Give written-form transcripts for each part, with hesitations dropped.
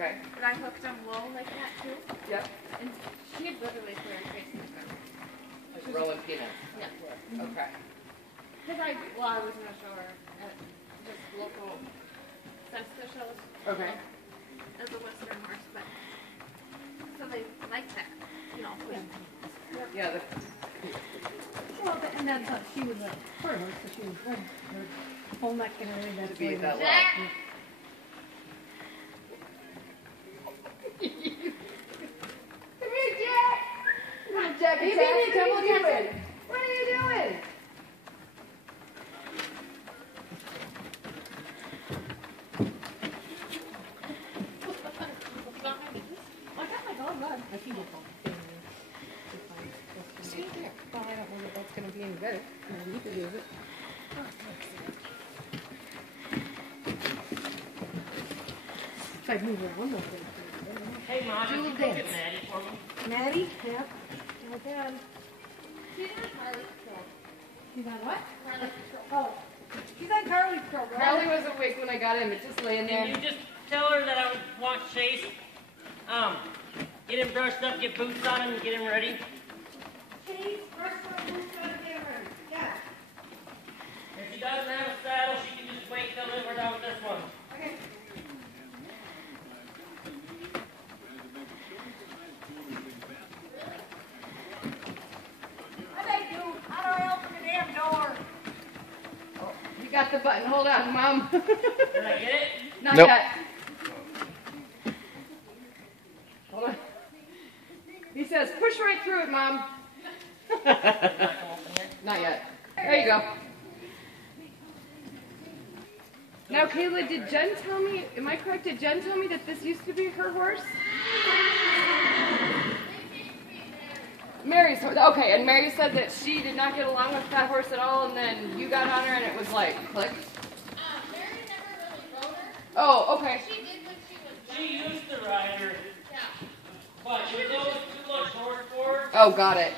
Okay. But I hooked them low like that too. Yep. And she'd literally put her face in the ground. Like rolling peanuts. Yeah. Okay. Because I was going to show her at just local Cesta shows. Okay. As a Western horse, but so they like that, you know. Yeah. Well, and that's how she was a quarter horse, so she was good. Her whole neck and everything. That's To be why that they- low. Come here, Jack. Come on, Jack. Hey, baby, what are you doing? What are you doing? I got my dog run. I think it's all See there. well, I don't know that that's going to be any better. You could use it. If I move around, I'll Hey, Mom, did you Jewel cook it, dance. Maddie, for me? Maddie? Yep. My dad. She's on Carly's Patrol. She's on what? Carly's Patrol. Oh. She's on Carly's Patrol. Carly was awake when I got in, but just laying Can there. you just tell her that I would want Chase, get him brushed up, get boots on him, and get him ready? Chase, first one, who's on camera? Yeah. If she doesn't have a saddle, she can just wait till we're done with this one. Okay. How do I do? How do I open the damn door? You got the button. Hold on, Mom. Did I get it? Not Nope. yet. Hold on. He says, push right through it, Mom. Did I come open here? Not yet. There you go. Now, Kayla, did Jen tell me, am I correct, did Jen tell me that this used to be her horse? Mary's horse. Okay, and Mary said that she did not get along with that horse at all, and then you got on her and it was like, click. Mary never really rode her. Oh, okay. She did when she was She used to ride her, yeah. but she was always too much horse for her. Oh, got it.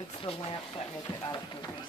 It's the lamp that makes it out of focus.